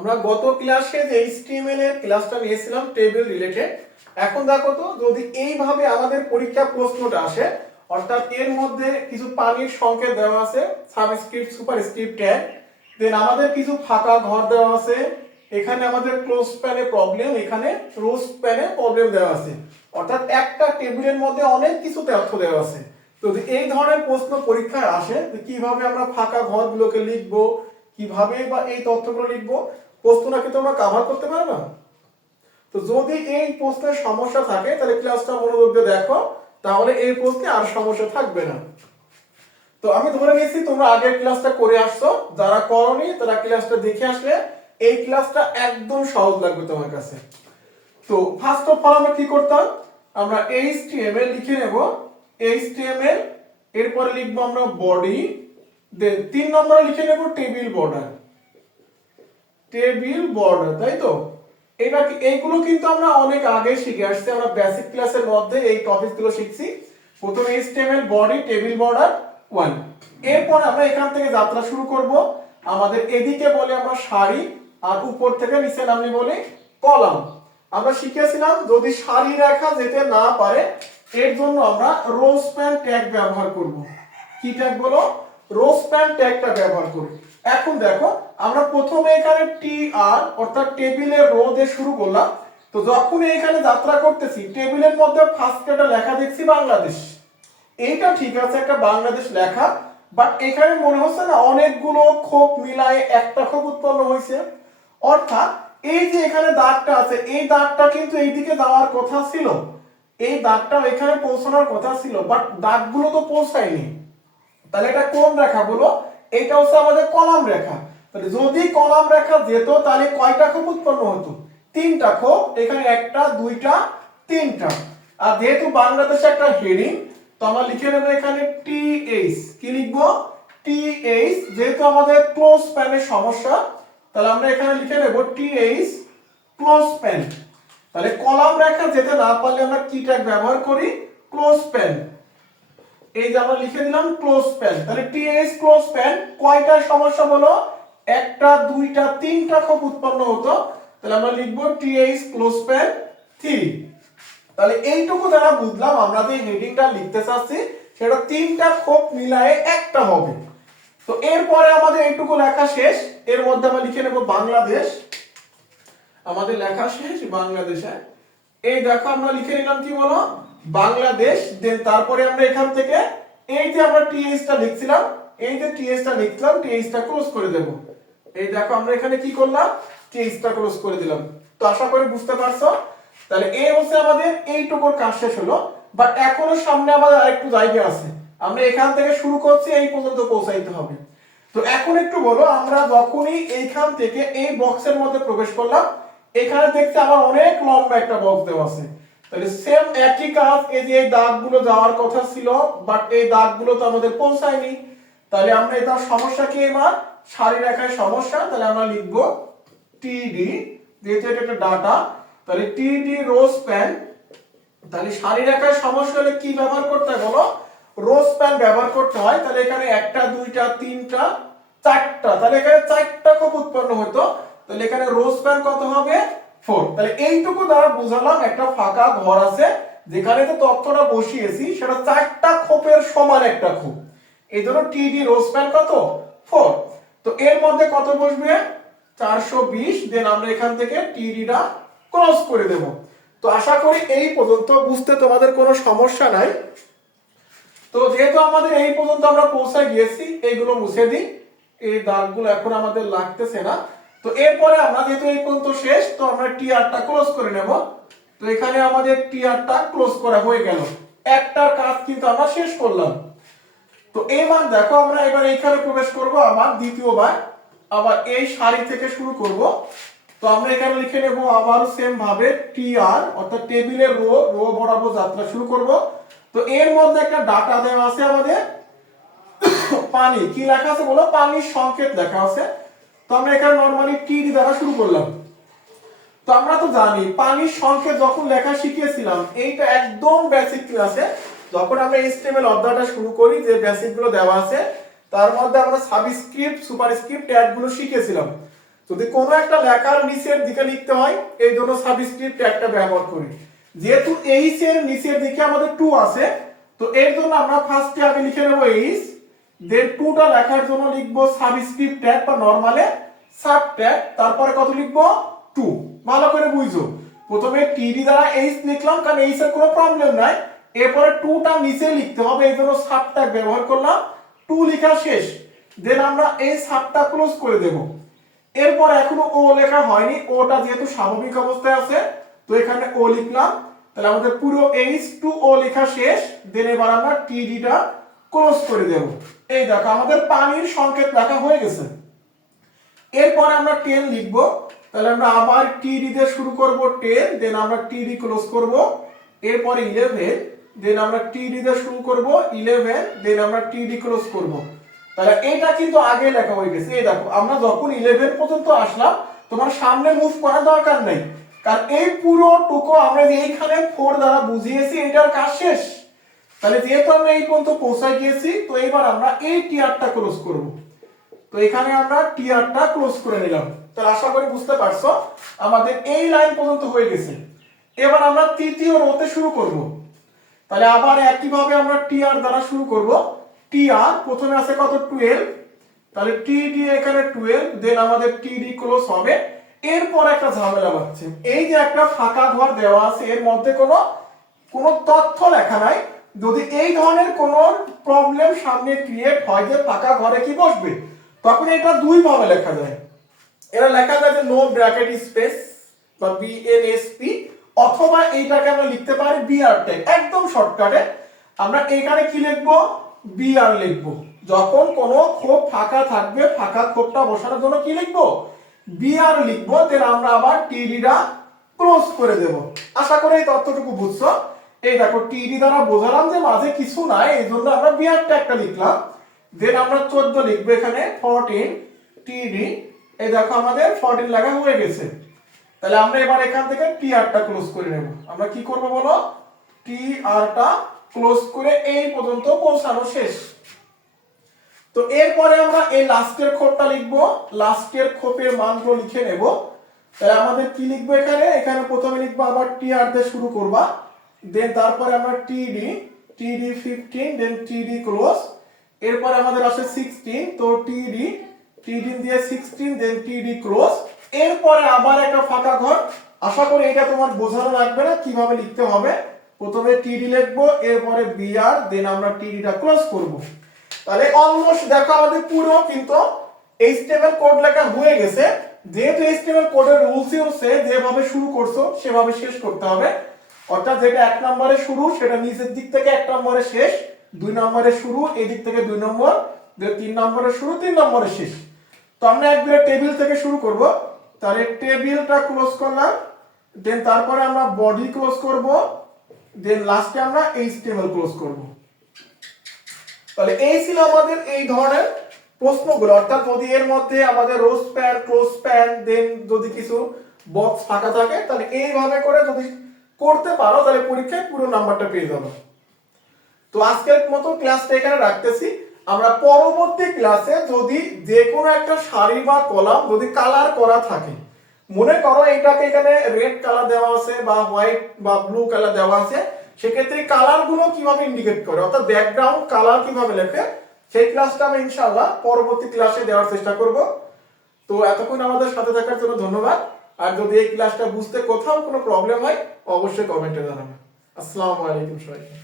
আমরা গত ক্লাসে যে এইচটিএমএল এর ক্লাসটা নিয়েছিলাম টেবিল রিলেটেড এখন দেখো তো যদি এইভাবে আমাদের পরীক্ষা প্রশ্নটা আসে, অর্থাৎ এর মধ্যে কিছু পানির সংকেত দেওয়া আছে সাবস্ক্রিপ্ট সুপারস্ক্রিপ্ট ট্যাগ দেন আমাদের কিছু ফাঁকা ঘর দেওয়া আছে, এখানে আমাদের ক্লোজ প্যানে প্রবলেম এখানে রোজ প্যানে প্রবলেম দেওয়া আছে। অর্থাৎ একটা টেবিলের মধ্যে অনেক কিছু তথ্য দেওয়া আছে। তো যদি এই ধরনের প্রশ্ন পরীক্ষায় আসে কীভাবে আমরা ফাঁকা ঘরগুলোকে লিখব, কীভাবে বা এই তথ্যগুলো লিখব প্রশ্নটা কি তোমরা কাভার করতে পারবে? না তো যদি এই প্রশ্নের সমস্যা থাকে, তাহলে ক্লাসটা মনোযোগ দিয়ে দেখো, তাহলে এই প্রশ্নে আর সমস্যা থাকবে না। তো আমি ধরে নিয়েছি তোমরা আগের ক্লাসটা করে আসছো, যারা করনি তারা ক্লাসটা দেখে আসলে এই ক্লাসটা একদম সহজ লাগবে তোমার কাছে। তো ফার্স্ট অফ অল আমরা কি করতাম? আমরা HTML লিখে নেব। HTML এরপরে লিখব আমরা বডি দেন তিন নম্বরে লিখে নেব টেবিল বর্ডার টেবিল বর্ডার, তাই তো? এবার এইগুলো কিন্তু আমরা অনেক আগে শিখে আসছি, আমরা বেসিক ক্লাসের মধ্যে এই টপিকগুলো শিখছি। প্রথম HTML body table border one এরপর আমরা এখান থেকে যাত্রা শুরু করব। আমাদের এদিকে বলে আমরা সারি, আর উপর থেকে নিচে নামলে বলে কলাম। আমরা শিখেছিলাম যদি সারি রেখা যেতে না পারে, এর জন্য আমরা রো স্প্যান ট্যাগ ব্যবহার করব। কি ট্যাগ বলো? রো স্প্যান ট্যাগটা ব্যবহার করি। এখন দেখো, আমরা প্রথমে এখানে টি আর অর্থাৎ টেবিলের রো দিয়ে শুরু করলাম। তো যখন এখানে যাত্রা করতেছি, টেবিলের মধ্যে ফার্স্ট একটা লেখা দেখছি বাংলাদেশ। এইটা ঠিক আছে, একটা বাংলাদেশ লেখা বাট এখানে মনে হচ্ছে না অনেকগুলো খোপ মিলায়ে একটা খোপ উৎপন্ন হয়েছে। অর্থাৎ এই যে এখানে দাগটা আছে, এই দাগটা কিন্তু এইদিকে যাওয়ার কথা ছিল। এই দাগটা এখানে পৌঁছানোর কথা ছিল বাট দাগগুলো তো পৌঁছায়নি। তাহলে এটা কোন রেখা বলো? এটা হচ্ছে আমাদের কলাম রেখা। তাহলে যদি কলাম রেখা যেত, তাহলে কয়টা খোপ উৎপন্ন হতো? তিনটা খোপ এখানে একটা, দুইটা, তিনটা। আর যেহেতু বাংলাদেশে একটা হেডিং, তো আমরা লিখে নেব এখানে টি এইচ কি লিখব? টি এইচ যেহেতু আমাদের ক্লোজ প্যানের সমস্যা, তাহলে আমরা এখানে লিখে নেব টি এইচ ক্লোজ প্যান তাহলে কলাম রেখা যেতে না পারলে আমরা কি ট্যাগ ব্যবহার করি? ক্লোজ প্যান এই যে আমরা লিখে দিলাম ক্লোজ প্যান তাহলে টিএস ক্লোজ প্যান কয়টা সমস্যা বলো? একটা, দুইটা, তিনটা খোপ উৎপন্ন হতো। তাহলে আমরা লিখব টিএস ক্লোজ প্যান থ্রি তাহলে এইটুকু যারা বুঝলাম, আমরা যে হেডিংটা লিখতে চাচ্ছি, সেটা তিনটা খোপ মিলায়ে একটা হবে। তো এরপরে আমাদের এইটুকু লেখা শেষ। এর মধ্যে আমরা লিখে নেব বাংলাদেশ। আমাদের লেখা শেষ বাংলাদেশে। এই দেখো, আমরা লিখে নিলাম কি বলো? বাংলাদেশ দেন তারপরে আমরা এখান থেকে এই যে আমরা টিএস টা লিখছিলাম, এই যে টিএস টা লিখলাম টিএস টা ক্লোজ করে দেব। এই দেখো, আমরা এখানে কি করলাম? টিএস টা ক্লোজ করে দিলাম। তো আশা করি বুঝতে পারছ? তাহলে এই হচ্ছে আমাদের, এইটুকুর কাজ শেষ হলো। বাট এখনও সামনে আমাদের আরেকটু জায়গা আছে। আমরা এখান থেকে শুরু করছি, এই পর্যন্ত পৌঁছাইতে হবে। তো এখন একটু বলো, আমরা যখনই এইখান থেকে এই বক্সের মধ্যে প্রবেশ করলাম, এখানে দেখতে আমার অনেক লম্বা একটা বক্স দেওয়া আছে। তাহলে সেম একই কাজ, এই যে এই দাগগুলো যাওয়ার কথা ছিল বাট এই দাগগুলো তো আমাদের পৌঁছায়নি। তাহলে আমরা এটা সমস্যা কি এবার? সারি রেখায় সমস্যা, তাহলে আমরা লিখব টিডি যেহেতু এটা একটা ডাটা, তাহলে টিডি রোজ প্যান তাহলে সারি রেখায় সমস্যা হলে কি ব্যবহার করতে বলো? রোজ প্যান ব্যবহার করতে হয়, তাহলে এখানে একটা, দুইটা, তিনটা, চারটা, তাহলে এখানে চারটা খুব উৎপন্ন হতো, তাহলে এখানে রোজ প্যান কত হবে? ফোর তাহলে এইটুকু দ্বারা বুঝালাম একটা ফাঁকা ঘর আছে, যেখানে তো তথ্যটা বসিয়েছি, সেটা চারটা খোপের সমান একটা খোপ। এই জন্য টিডি রোজ প্যান কত? ফোর তো এর মধ্যে কত বসবে? চারশো বিশ দেন আমরা এখান থেকে টিডিটা ক্রস করে দেব। তো আশা করি এই পর্যন্ত বুঝতে তোমাদের কোনো সমস্যা নাই। তো যেহেতু আমাদের এই পর্যন্ত আমরা পৌঁছে গিয়েছি এইগুলো মুছে দিই। এই দাগগুলো এখন আমাদের লাগতেছে না। তো এরপরে আমরা যেহেতু এই পর্যন্ত শেষ, তো আমরা টিআরটা ক্লোজ করে নেব। তো এখানে আমাদের টিআরটা ক্লোজ করা হয়ে গেল। একটার কাজ কিন্তু আমরা শেষ করলাম। তো এবার দেখো, আমরা এবার এইখানে প্রবেশ করব, আবার দ্বিতীয়বার আবার এই সারি থেকে শুরু করব। তো আমরা এখানে লিখে নেব আবার সেম ভাবে টি আর অর্থাৎ টেবিলের রো রো বরাবর যাত্রা শুরু করব। তো এর মধ্যে একটা ডাটা দেওয়া আছে আমাদের। পানি, কি লেখা আছে বলো? পানির সংকেত লেখা আছে। তো আমরা এখানে নরমালি টি দ্বারা শুরু করলাম। তো আমরা তো জানি, পানির সংকেত যখন লেখা শিখিয়েছিলাম, এইটা একদম বেসিক ক্লাসে যখন আমরা এইচটিএমএল অধ্যায়টা শুরু করি, যে বেসিকগুলো দেওয়া আছে, তার মধ্যে আমরা সাবস্ক্রিপ্ট সুপারস্ক্রিপ্ট ট্যাগগুলো শিখেছিলাম। যদি কোনো একটা লেখার নিচের দিকে লিখতে হয়, এই জন্য সাবস্ক্রিপ্ট ট্যাগটা ব্যবহার করি। যেহেতু এইচ এর নিচের দিকে আমাদের টু আছে, তো এর জন্য আমরা ফার্স্টে আমি লিখে নেব এইচ দেন টুটা লেখার জন্য লিখব সাবস্ক্রিপ্ট ট্যাগ বা নরমালে সাব ট্যাগ তারপরে কত লিখব? টু ভালো করে বুঝো। প্রথমে টিডি দ্বারা এইচ লিখলাম, কারণ এইচ এর কোনো প্রবলেম নাই। এরপরে টুটা নিচে লিখতে হবে, এই জন্য সাব ট্যাগ ব্যবহার করলাম। টু লেখা শেষ। দেন আমরা এই সাবটা ক্লোজ করে দেব। এরপর এখনও ও লেখা হয়নি। ওটা যেহেতু স্বাভাবিক অবস্থায় আছে, তো এখানে ও লিখলাম। তাহলে আমাদের পুরো এইচ টু ও লেখা শেষ। দেন এবার আমরা টিডিটা ক্লোজ করে দেব। এই দেখো, আমাদের পানির সংকেত লেখা হয়ে গেছে। এরপরে আমরা টেন লিখব। তাহলে আমরা আবার টিডি দিয়ে শুরু করব টেন দেন আমরা টিডি ক্লোজ করব। এরপরে ইলেভেন দেন আমরা টিডি দিয়ে শুরু করব। ইলেভেন দেন আমরা টিডি ক্লোজ করব। তাহলে এটা কিন্তু আগে লেখা হয়ে গেছে। এই দেখো, আমরা যখন ইলেভেন পর্যন্ত আসলাম, তোমার সামনে মুভ করার দরকার নেই। কারণ এই পুরো টুকু আমরা এইখানে ফোর দ্বারা বুঝিয়েছি, এটার কাজ শেষ। তাহলে যেহেতু আমরা এই পর্যন্ত পৌঁছায় গিয়েছি, তো এবার আমরা এই টিয়ারটা ক্লোজ করব। তো এখানে আমরা টিয়ারটা ক্লোজ করে নিলাম। তাহলে আশা করি বুঝতে পারছ, আমাদের এই লাইন পর্যন্ত হয়ে গেছে। এবার আমরা তৃতীয় রোতে শুরু করব। তাহলে আবার একইভাবে আমরা টিআর দ্বারা শুরু করব। টিআর প্রথমে আছে কত? 12 তাহলে টিডি এখানে 12 দেন আমাদের টিডি ক্লোজ হবে। এরপর একটা ঝামেলা হচ্ছে এই যে একটা ফাঁকা ঘর দেওয়া আছে, এর মধ্যে কোনো কোনো তথ্য লেখা নাই। যদি এই ধরনের কোনো প্রবলেম সামনে ক্রিয়েট হয় যে ফাঁকা ঘরে কি বসবে? তখন এটা দুই ভাবে লেখা যায়। এটা লেখা যায় যে নো ব্র্যাকেট স্পেস বা বিএনএসপি অথবা এইটাকে আমরা লিখতে পারি বিআর ট্যাগ একদম শর্টকাটে আমরা এখানে কি লিখব? বিআর লিখব। যখন কোনো খোপ ফাঁকা থাকবে, ফাঁকা খোপটা বসানোর জন্য কি লিখব? বিআর লিখব। দেন আমরা আবার টিডিটা ক্লোজ করে দেব। আশা করি এই তথ্যটুকু বুঝছ। এই দেখো টিডি দ্বারা বোঝালাম যে মাঝে কিছু নাই, এই জন্য আমরা বিআর একটা লিখলাম। দেন আমরা চোদ্দ লিখব এখানে ফরটিন টিডি এই দেখো, আমাদের ফরটিন লেখা হয়ে গেছে। তাহলে আমরা এবার এখান থেকে টি আরটা ক্লোজ করে নেব। আমরা কি করব বলো? টি আরটা ক্লোজ করে এই পর্যন্ত পৌঁছানো শেষ। তো এরপরে আমরা এই লাস্টের খোপটা লিখব। লাস্টের খোপের মানগুলো লিখে নেব। তাহলে আমাদের কি লিখব এখানে? এখানে প্রথমে লিখব আবার টি আর দিয়ে শুরু করবা। দেন তারপরে আমরা টিডি টিডি ফিফটিন দেন টিডি ক্লোজ এরপরে আমাদের আসে সিক্সটিন তো টিডি টিডি দিয়ে সিক্সটিন দেন টিডি ক্লোজ এরপরে আবার একটা ফাঁকা ঘর। আশা করি এটা তোমার বোঝানো লাগবে না, কীভাবে লিখতে হবে। প্রথমে টিডি লিখব, এরপরে বিআর দেন আমরা টিডিটা ক্লোজ করব। তাহলে অলমোস্ট দেখো আমাদের পুরো কিন্তু এইচটিএমএল কোড লেখা হয়ে গেছে। যেহেতু এইচটিএমএল কোডের রুলসই হচ্ছে, যেভাবে শুরু করছ, সেভাবে শেষ করতে হবে। অর্থাৎ যেটা এক নম্বরে শুরু, সেটা নিচের দিক থেকে এক নম্বরে শেষ, দুই নম্বরে শুরু, এই দিক থেকে দুই নম্বর তিন নম্বরে শুরু, তিন নম্বরে শেষ। তো আমরা একবারে টেবিল থেকে শুরু করব। তাহলে টেবিলটা ক্লোজ করলাম দেন তারপরে আমরা বডি ক্লোজ করব দেন লাস্টে আমরা এইচটিএমএল ক্লোজ করব। তাহলে এই ছিল আমাদের এই ধরনের প্রশ্নগুলো। অর্থাৎ যদি এর মধ্যে আমাদের রোজ প্যান ক্লোজ প্যান দেন যদি কিছু বক্স ফাঁকা থাকে, তাহলে এইভাবে করে যদি করতে পারো, তাহলে পরীক্ষায় পুরো নাম্বারটা পেয়ে যাবে। তো আজকের মতো ক্লাসটা এখানে রাখতেছি। আমরা পরবর্তী ক্লাসে যদি যে কোনো একটা সারি বা কলাম যদি কালার করা থাকে, মনে করো এটাকে এখানে রেড কালার দেওয়া আছে বা হোয়াইট বা ব্লু কালার দেওয়া আছে, সেক্ষেত্রে কালারগুলো কীভাবে ইন্ডিকেট করে? অর্থাৎ ব্যাকগ্রাউন্ড কালার কীভাবে লেখে? সেই ক্লাসটা আমি ইনশাল্লাহ পরবর্তী ক্লাসে দেওয়ার চেষ্টা করব। তো এতক্ষণ আমাদের সাথে থাকার জন্য ধন্যবাদ। আর যদি এই ক্লাসটা বুঝতে কোথাও কোনো প্রবলেম হয়, অবশ্যই কমেন্টে জানাবেন। আসসালামু আলাইকুম সবাইকে।